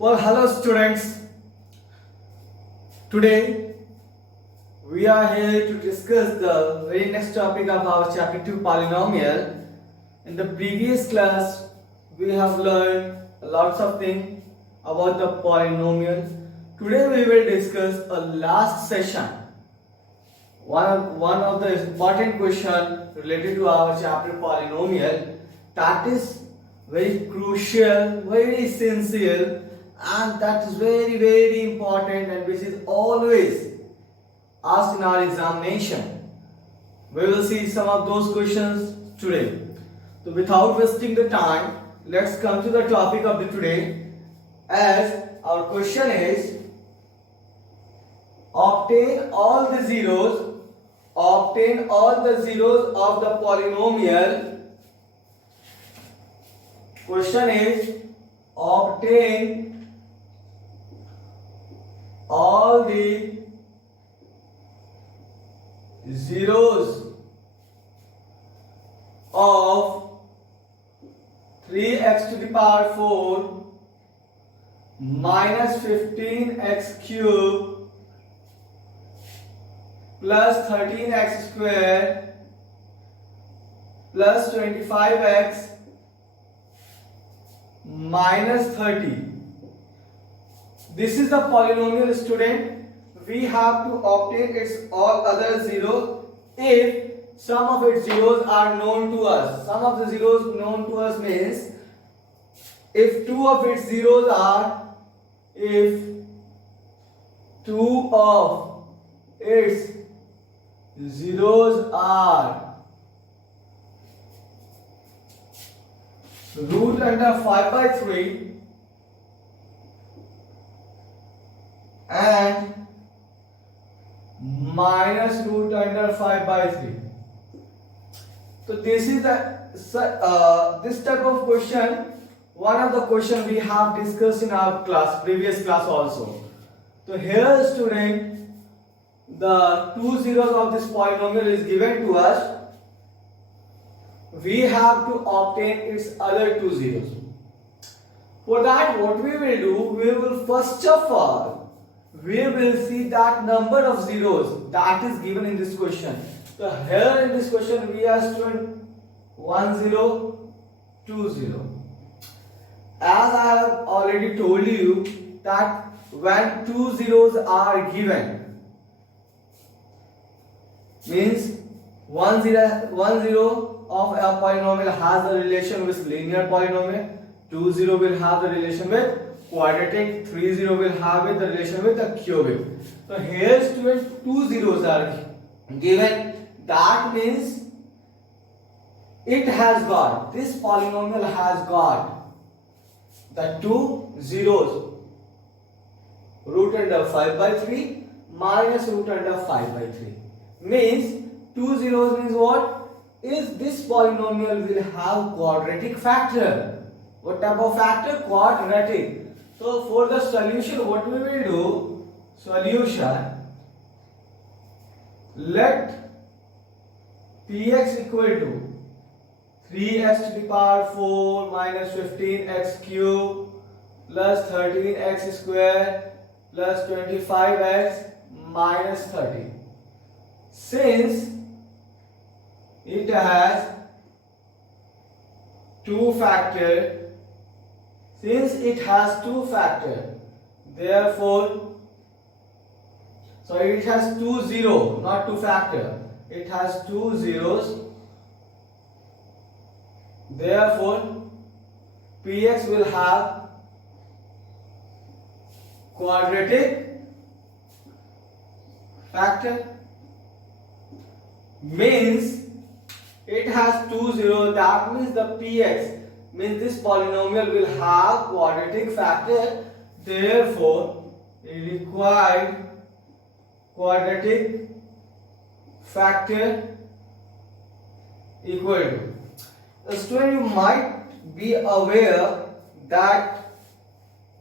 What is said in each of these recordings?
Well, hello students. Today we are here to discuss the very next topic of our chapter 2 polynomial. In the previous class we have learned lots of things about the polynomial. Today we will discuss a last session. One of the important question related to our chapter polynomial, that is very crucial, very essential, and that is very important, and which is always asked in our examination. We will see some of those questions today. So without wasting the time, let's come to the topic of the today. As our question is, obtain all the zeros of the polynomial. Question is, obtain all the zeros of 3x to the power 4 minus 15x cube plus 13x square plus 25x minus 30. This is the polynomial, student. We have to obtain its all other zeros if some of its zeros are known to us. Some of the zeros known to us means if two of its zeros are root under 5 by 3 and minus root under 5 by 3. So this is this type of question. One of the question we have discussed in our previous class also. So here, student, the two zeros of this polynomial is given to us. We have to obtain its other two zeros. For that, what we will do, we will first of all, we will see that number of zeros that is given in this question. So here in this question, we are student 1 0 2 0. As I have already told you that when two zeros are given, means 1 0 of a polynomial has a relation with linear polynomial, 2 0 will have the relation with quadratic, 3 0 will have the relation with the cubic. So here, student, two zeros are given. That means this polynomial has got the two zeros, root under 5 by 3 minus root under 5 by 3. Means two zeros means what? Is this polynomial will have quadratic factor. What type of factor? Quadratic. So for the solution, what we will do? Solution. Let Px equal to 3x to the power 4 minus 15x cube plus 13x square plus 25x minus 30. Since it has two factor, therefore, so it has two zero, not two factor. It has two zeros. Therefore, Px will have quadratic factor. Means it has two zeros. That means the Px means this polynomial will have quadratic factor. Therefore, it required quadratic factor equal to. Student, you might be aware that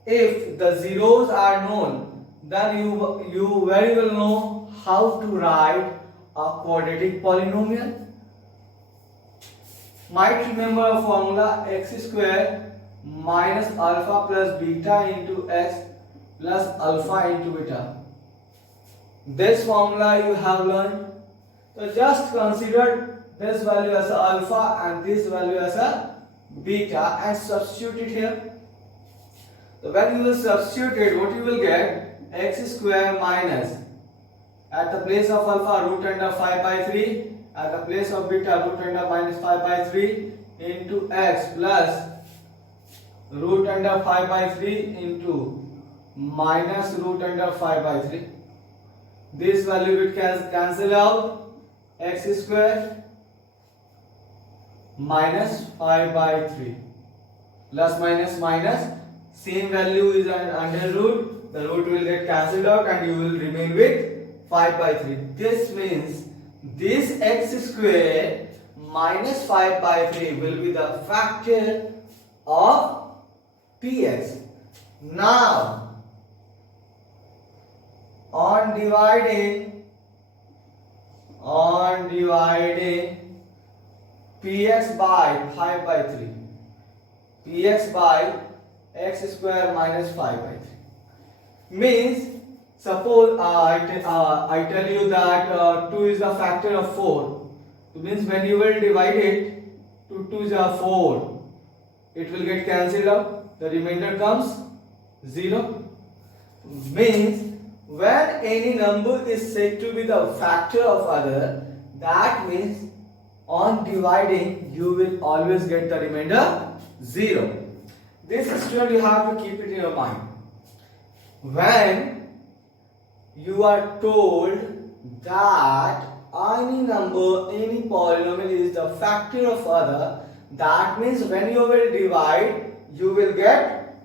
if the zeros are known, then you very well know how to write a quadratic polynomial. Might remember a formula x square minus alpha plus beta into x plus alpha into beta. This formula you have learned. So just consider this value as a alpha and this value as a beta and substitute it here. So when you will substitute it, what you will get? X square minus, at the place of alpha, root under 5 by 3, at the place of beta, root under minus 5 by 3 into x plus root under 5 by 3 into minus root under 5 by 3. This value will cancel out. X square minus 5 by 3 plus minus minus, same value is under root, the root will get cancelled out and you will remain with 5 by 3. This means this x square minus 5 by 3 will be the factor of px. Now on dividing px by 5 by 3, px by x square minus 5 by 3 means, suppose I tell you that 2 is the factor of 4. It means when you will divide it, 2 2s are 4, it will get cancelled out, the remainder comes 0. Means when any number is said to be the factor of other, that means on dividing you will always get the remainder 0. This student, you have to keep it in your mind. When you are told that any number, any polynomial is the factor of other, that means when you will divide, you will get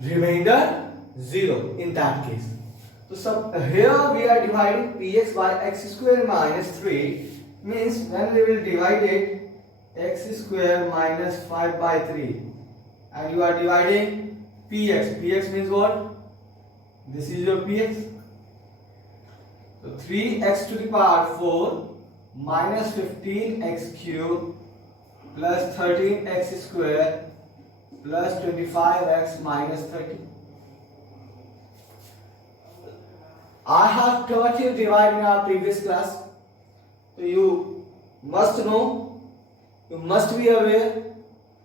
remainder 0 in that case. So here we are dividing px by x square minus 3, means when we will divide it, x square minus 5 by 3, and you are dividing px. Px means what? This is your px. So 3x to the power 4 minus 15x cube plus 13x square plus 25x minus 30. I have taught you dividing in our previous class. So you must know, you must be aware,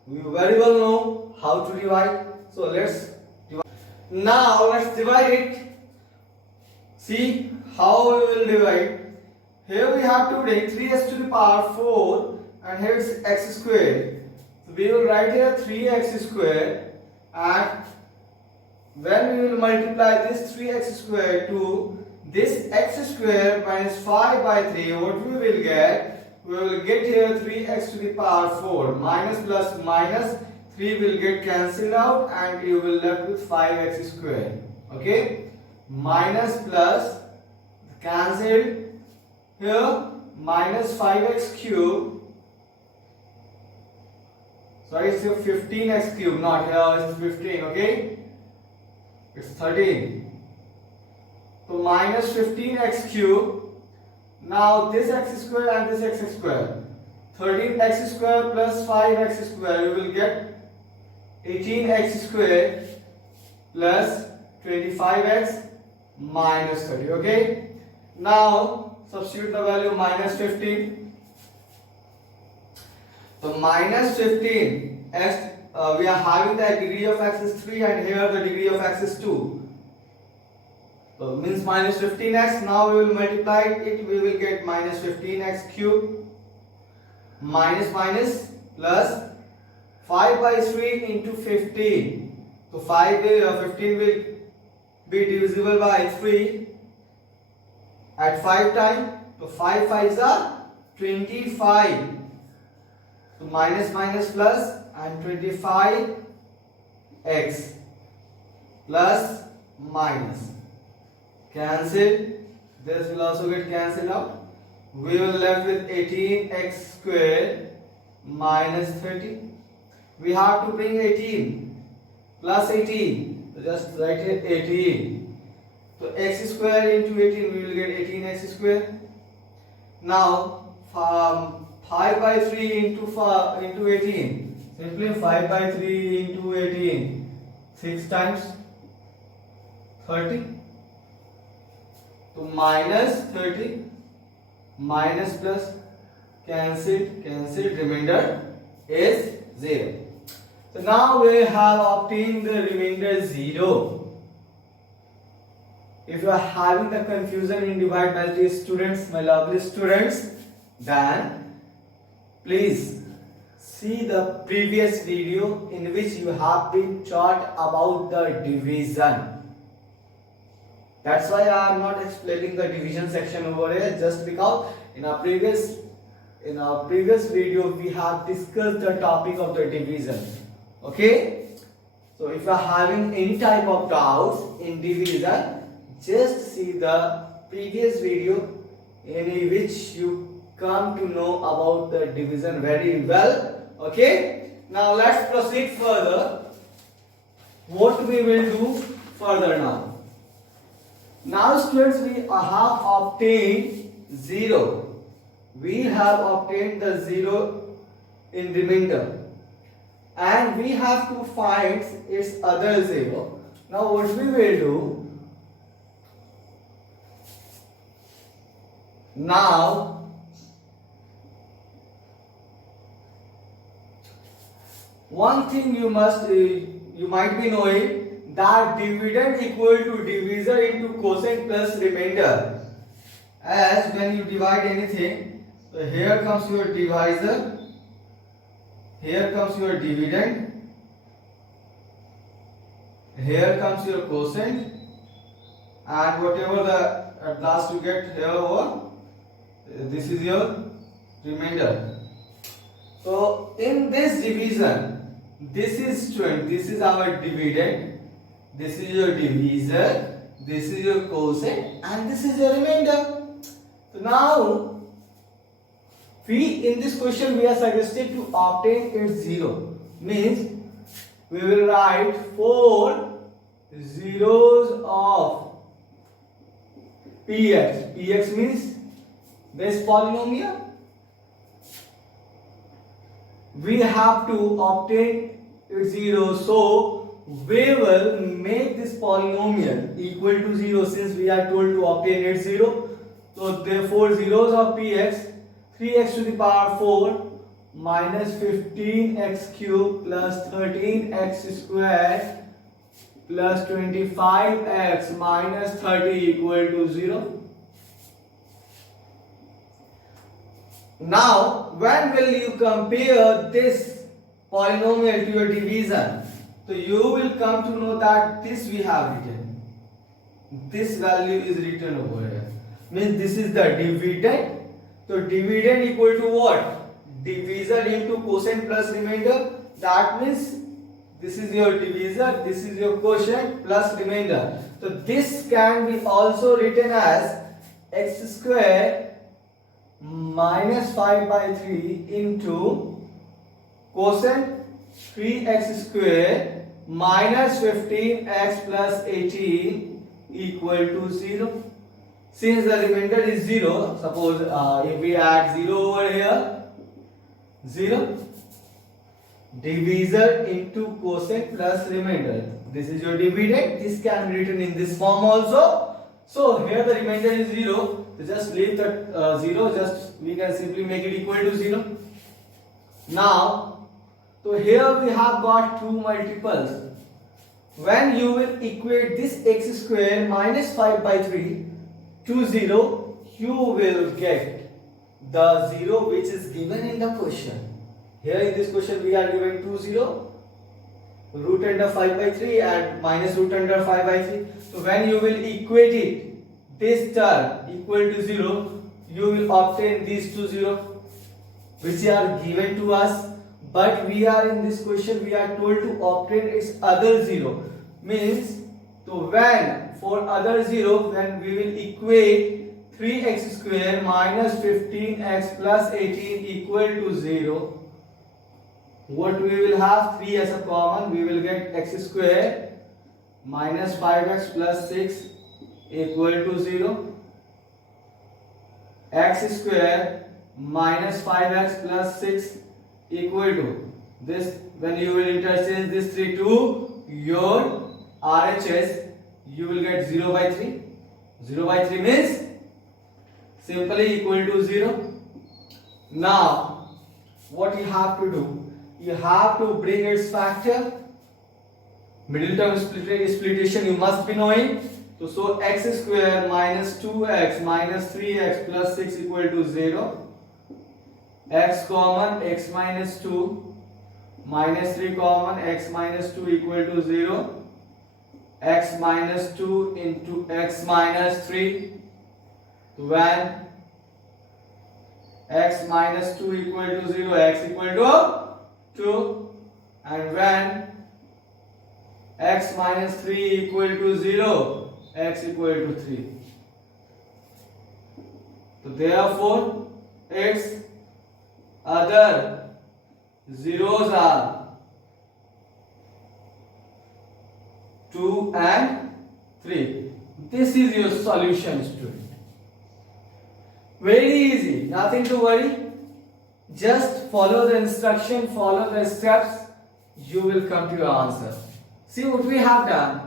you very well know how to divide. So let's divide. Now let's divide it. See how we will divide. Here we have to take 3x to the power 4 and here is x square. So we will write here 3x square, and when we will multiply this 3x square to this x square minus 5 by 3, what we will get? We will get here 3x to the power 4, minus plus minus, 3 will get cancelled out and you will left with 5x square. Okay, minus plus cancelled here, minus 5x cube. Sorry, it's 15x cube, not here, it's 15, okay? It's 13. So minus 15x cube. Now this x square and this x square. 13x square plus 5x square, you will get 18x square plus 25x minus 30, okay? Now substitute the value minus 15. So minus 15, as we are having the degree of x is 3 and here the degree of x is 2. So means minus 15x, now we will multiply it, we will get minus 15x cube minus minus plus 5 by 3 into 15. So 15 will be divisible by 3 at 5 times. So 5 5s are 25. So minus minus plus and 25x plus minus. Cancel. This will also get cancelled out. We will left with 18x square minus 30. We have to bring 18 plus 18. So just write here 18. So x square into 18, we will get 18x square. Now 5 by 3 into 18. Simply 5 by 3 into 18. 6 times 30. So minus 30. Minus plus. Cancelled. Remainder is 0. So now we have obtained the remainder 0. If you are having the confusion in divide multiply students, my lovely students, then please see the previous video in which you have been taught about the division. That's why I am not explaining the division section over here, just because in our previous video we have discussed the topic of the division. Okay, so if you are having any type of doubts in division, just see the previous video in which you come to know about the division very well. Okay, now let's proceed further. What we will do further now? Now students, we have obtained 0. We have obtained the 0 in remainder, and we have to find its other 0. Now what we will do? Now one thing you might be knowing that dividend equal to divisor into quotient plus remainder. As when you divide anything, so here comes your divisor, here comes your dividend, here comes your quotient, and whatever the at last you get here over, this is your remainder. So in this division, this is our dividend, this is your divisor, this is your quotient, and this is your remainder. So now in this question we are suggested to obtain its 0. Means we will write 4 zeros of px. Px means this polynomial. We have to obtain its 0, so we will make this polynomial equal to 0 since we are told to obtain its 0. So therefore zeros of px, 3x to the power 4 minus 15x cube plus 13x square plus 25x minus 30 equal to 0. Now when will you compare this polynomial to your division? So you will come to know that this we have written, this value is written over here, means this is the dividend. So dividend equal to what? Divisor into quotient plus remainder. That means this is your divisor, this is your quotient plus remainder. So this can be also written as x square minus 5 by 3 into quotient 3x square minus 15x plus 18 equal to 0. Since the remainder is 0, suppose if we add 0 over here, 0, divisor into quotient plus remainder. This is your dividend. This can be written in this form also. So here the remainder is 0. So just leave that 0. Just we can simply make it equal to 0. Now, so here we have got two multiples. When you will equate this x square minus 5 by 3 to 0, you will get the 0 which is given in the question. Here in this question we are given 2 0, root under 5 by 3 and minus root under 5 by 3. So when you will equate it, this term equal to 0, you will obtain these two 0 which are given to us. But we are in this question, we are told to obtain its other 0. Means, so when for other 0, when we will equate 3x square minus 15x plus 18 equal to 0, what we will have? 3 as a common, we will get x square minus 5x plus 6 equal to 0. X square minus 5x plus 6 equal to this. When you will interchange this 3 to your RHS, you will get 0 by 3. 0 by 3 means simply equal to 0. Now what you have to do, you have to bring its factor. Middle term splitation you must be knowing. So x square minus 2x minus 3x plus 6 equal to 0. X common, x minus 2 minus 3 common, x minus 2 equal to 0. X minus 2 into x minus 3. When x minus 2 equal to 0, x equal to 2. And when x minus 3 equal to 0, x equal to 3. So therefore its other zeros are 2 and 3. This is your solution, student. Very easy, nothing to worry. Just follow the instruction, follow the steps, you will come to your answer. See what we have done.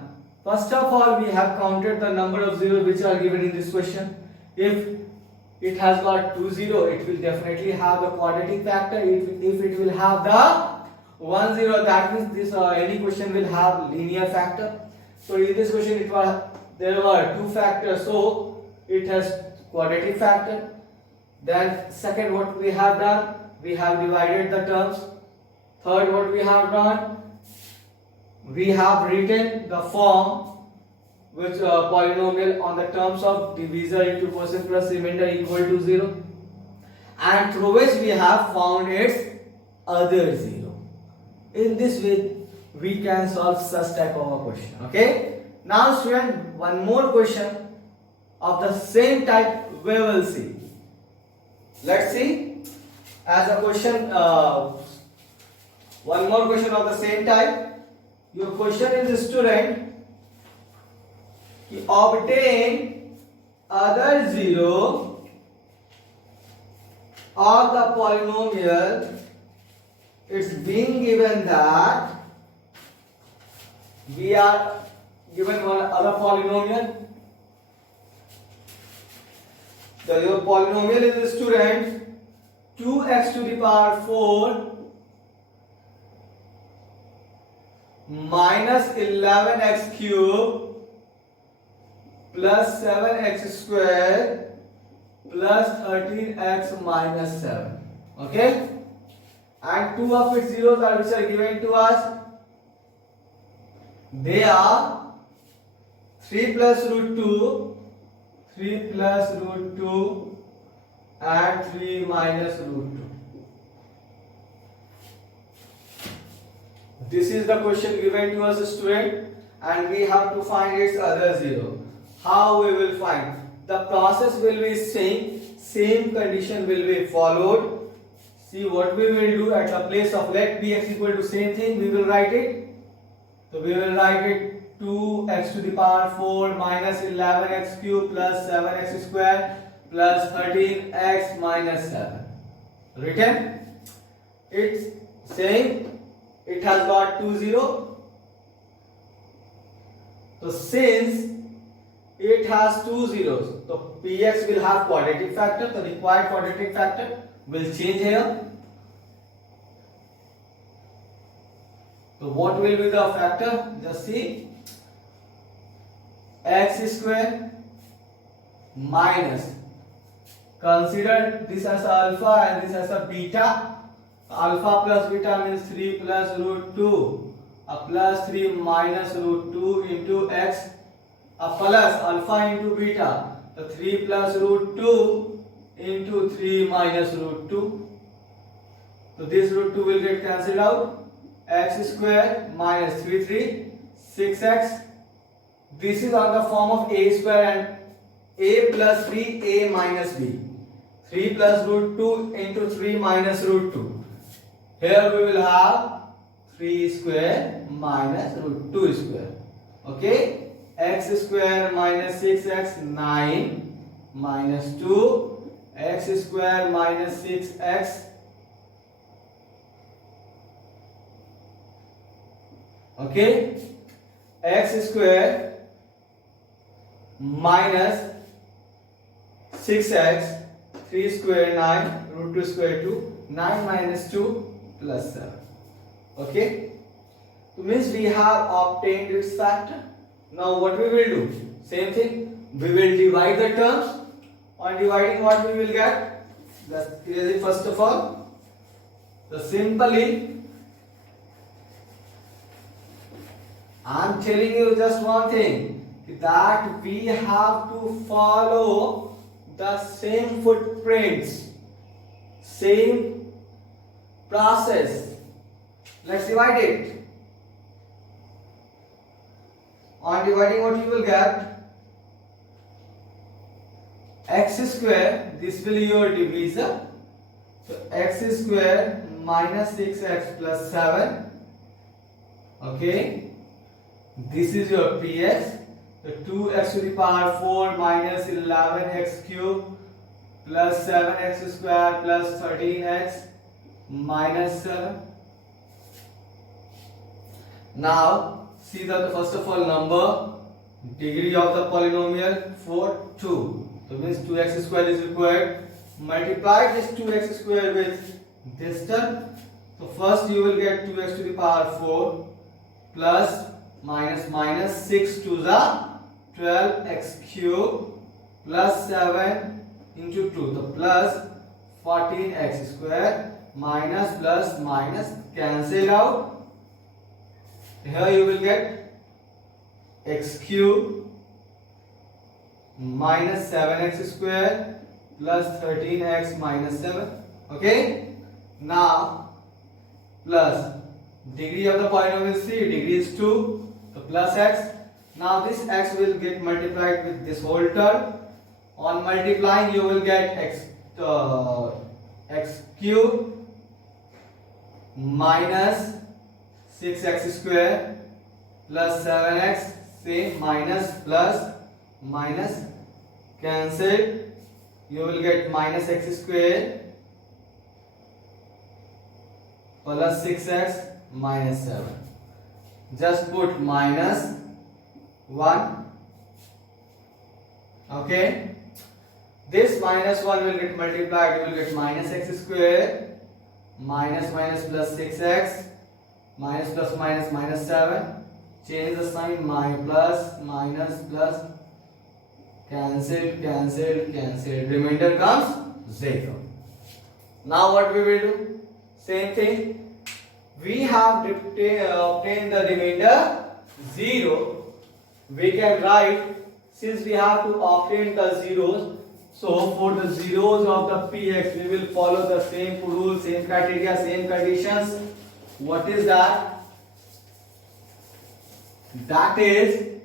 First of all, we have counted the number of zeros which are given in this question. If it has got 2 0, it will definitely have the quadratic factor. If it will have the 1 0, that means this any question will have linear factor. So in this question there were 2 factors, so it has quadratic factor. Then second, what we have done, we have divided the terms. Third, what we have done, we have written the form which polynomial on the terms of divisor into quotient plus remainder equal to 0, and through which we have found its other 0. In this way we can solve such type of a question. Okay, now student, one more question of the same type we will see. Let's see as a question, one more question of the same type. Your question is, student, obtain other zero of the polynomial. It's being given that we are given one other polynomial. Your polynomial is, student, 2x to the power 4 minus 11x cube plus 7x square plus 13x minus 7. Okay, and two of its zeros are which are given to us. They are 3 plus root 2, 3 plus root 2 and 3 minus root 2. This is the question given to us, student, and we have to find its other zero. How we will find? The process will be same condition will be followed. See what we will do at the place of let bx equal to same thing, we will write it. So we will write it 2x to the power 4 minus 11x cube plus 7x square plus 13x minus 7. Written. It's same. It has got 2 0. So since it has 2 zeros, so px will have quadratic factor. The required quadratic factor will change here. So what will be the factor? Just see, x square minus, consider this as alpha and this as a beta. Alpha plus beta means 3 plus root 2, a plus 3 minus root 2 into x, a plus alpha into beta, the 3 plus root 2 into 3 minus root 2. So this root 2 will get cancelled out. X square minus 6x. This is on the form of a square and a plus b, a minus b. 3 plus root 2 into 3 minus root 2. Here we will have 3 square minus root 2 square. Okay, x square minus 6x, 9 minus 2, x square minus 6x, okay, x square minus 6x, 3 square 9, root 2 square 2, 9 minus 2 plus 7. Okay, so means we have obtained its factor. Now what we will do? Same thing, we will divide the terms. On dividing, what we will get? Let's erase it first of all. So simply I am telling you just one thing, that we have to follow the same footprints, same process. Let's divide it. On dividing, what you will get? X square, this will be your divisor. So x square minus 6x plus 7. Okay. This is your px. So 2x to the power 4 minus 11x cube plus 7x square plus 13x minus 7. Now see the first of all number, degree of the polynomial 4, 2. So means 2x square is required. Multiply this 2x square with this term. So first you will get 2x to the power 4 plus minus minus 6 to the 12x cube plus 7 into 2. So plus 14x square minus plus minus cancel out. Here you will get x cube minus 7x square plus 13x minus 7. Okay. Now plus degree of the polynomial 3, degree is 2, so plus x. Now this x will get multiplied with this whole term. On multiplying, you will get x cube minus 6x square plus 7x, same, minus plus minus cancelled, you will get minus x square plus 6x minus 7. Just put minus 1. Okay, this minus 1 will get multiplied, you will get minus x square minus minus plus 6x minus plus minus minus 7. Change the sign, plus minus plus cancelled, cancelled, cancelled. Remainder comes 0. Now what we will do? Same thing. We have obtained the remainder 0. We can write, since we have to obtain the zeros, so for the zeros of the px, we will follow the same rule, same criteria, same conditions. What is that? That is,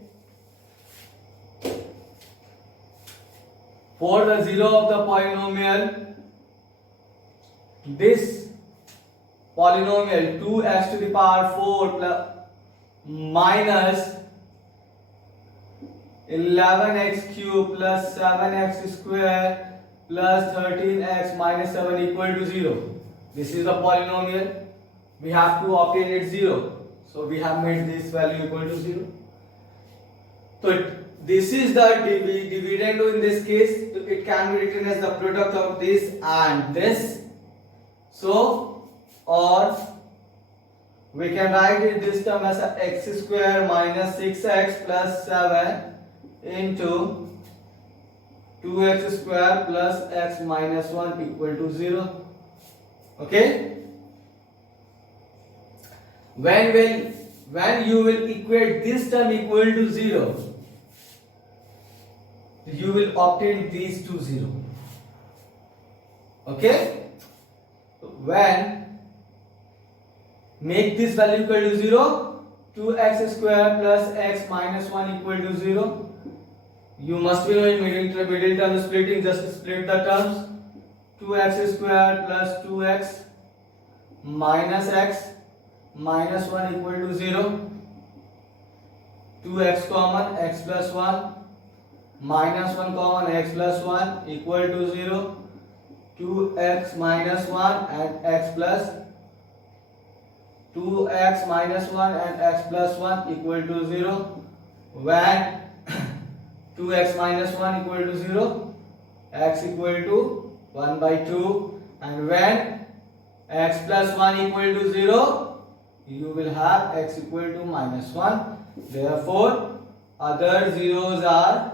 for the 0 of the polynomial, this polynomial 2x to the power 4 plus minus 11x cube plus 7x square plus 13x minus 7 equal to 0. This is the polynomial. We have to obtain it 0. So we have made this value equal to 0. So this is the dividend in this case. So it can be written as the product of this and this. So, or we can write it this term as a x square minus 6x plus 7 into 2x square plus x minus 1 equal to 0. Okay. When you will equate this term equal to 0, you will obtain these two 0. Okay. When make this value equal to 0, 2x square plus x minus 1 equal to 0. You must be knowing middle term splitting, just split the terms. 2x square plus 2x minus x minus 1 equal to 0. 2x common, x plus 1 minus 1 common, x plus 1 equal to 0. 2x minus 1 and x plus 2x minus 1 and x plus 1 equal to 0. When 2x minus 1 equal to 0, x equal to 1 by 2, and when x plus 1 equal to 0, you will have x equal to minus 1. Therefore, other zeros are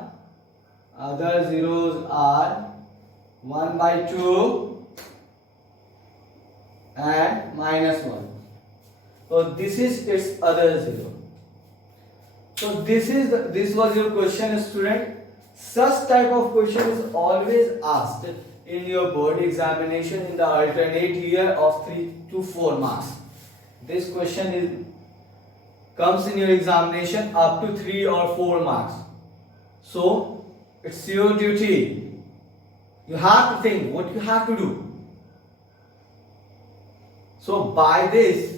1 by 2 and minus 1. So this is its other zero. So this was your question, student. Such type of question is always asked in your board examination in the alternate year of 3 to 4 marks. This question comes in your examination up to 3 or 4 marks. So it's your duty. You have to think what you have to do. So by this,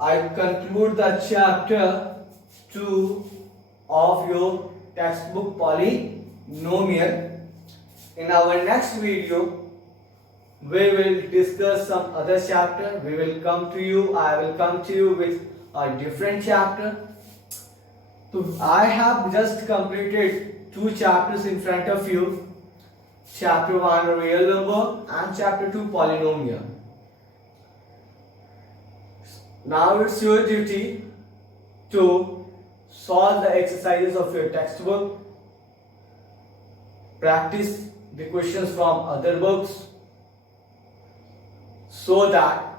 I conclude the chapter 2 of your textbook polynomial. In our next video, we will discuss some other chapter. I will come to you with a different chapter. So I have just completed 2 chapters in front of you. Chapter 1 real number and chapter 2 polynomial. Now it's your duty to solve the exercises of your textbook, practice the questions from other books, so that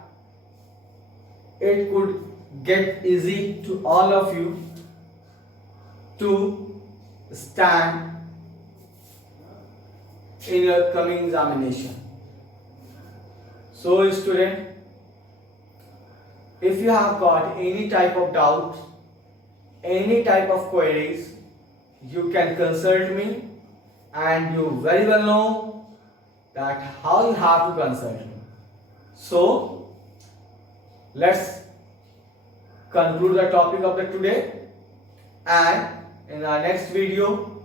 it could get easy to all of you to stand in your coming examination. So student, if you have got any type of doubt, any type of queries, you can consult me, and you very well know that how you have to consult me. So let's conclude the topic of the today, and in our next video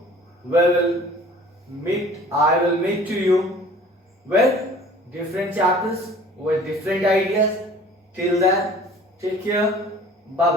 I will meet to you with different chapters with different ideas. Till then, take care. Bye bye.